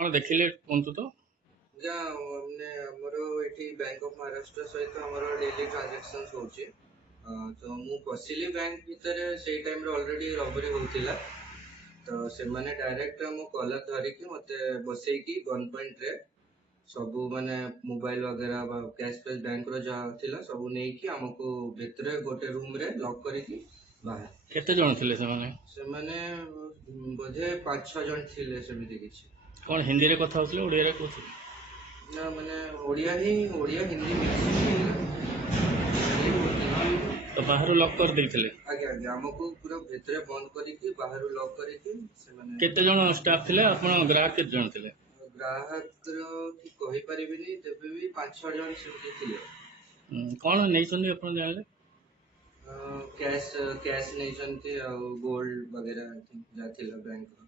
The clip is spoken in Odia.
कौन देखिले कुहतु तो। ଆଜ୍ଞା ମାନେ ଆମର ଏଠି ବ୍ୟାଙ୍କ ଅଫ୍ ମହାରାଷ୍ଟ୍ର ସହିତ ଆମର ଡେଲି ଟ୍ରାଞ୍ଜାକ୍ସନ୍ ହେଉଛି। ତ ମୁଁ ପଶିଲି ବ୍ୟାଙ୍କ ଭିତରେ ସେଇ ଟାଇମ୍ରେ ଅଲରେଡ଼ି ରବରି ହେଉଥିଲା। ତ ସେମାନେ ଡାଇରେକ୍ଟ ମୋ କଲର୍ ଧରିକି ମୋତେ ବସେଇକି ଗନ୍ ପଏଣ୍ଟରେ ସବୁ ମାନେ ମୋବାଇଲ ବଗେରା ବା କ୍ୟାସ୍ ଫ୍ୟାସ୍ ବ୍ୟାଙ୍କର ଯାହା ଥିଲା ସବୁ ନେଇକି ଆମକୁ ଭିତରେ ଗୋଟେ ରୁମ୍ରେ ଲକ୍ କରିକି ବାହାରେ। केते जन थिले ସେମାନେ ବୋଧେ 5-6 ଜଣ ଥିଲେ ସେମିତି କିଛି। कौन हिंदी रे कथा होतले ओडिया रे कहतले? ନା ମାନେ ଓଡ଼ିଆ ହିନ୍ଦୀ ମିକ୍ସ ଥିଲା। तो बाहर लॉक कर देइथिले। ଆଜ୍ଞା ଆଜ୍ଞା ଆମକୁ ପୁରା ଭିତରେ ବନ୍ଦ କରିକି ବାହାରୁ ଲକ୍ କରିକି ସେମାନେ। केते जन स्टाफ थिले आपण ग्राहक केते जन थिले? ଗ୍ରାହକର କି କହିପାରିବିନି, ତେବେ ବି 5-6 ଜଣ ସେମିତି ଥିଲେ। कौन नहीं सुनली आपण जानले? କ୍ୟାସ୍ ନେଇଛନ୍ତି ଆଉ ଗୋଲ୍ଡ ବଗେରା ଯାହା ଥିଲା ବ୍ୟାଙ୍କର।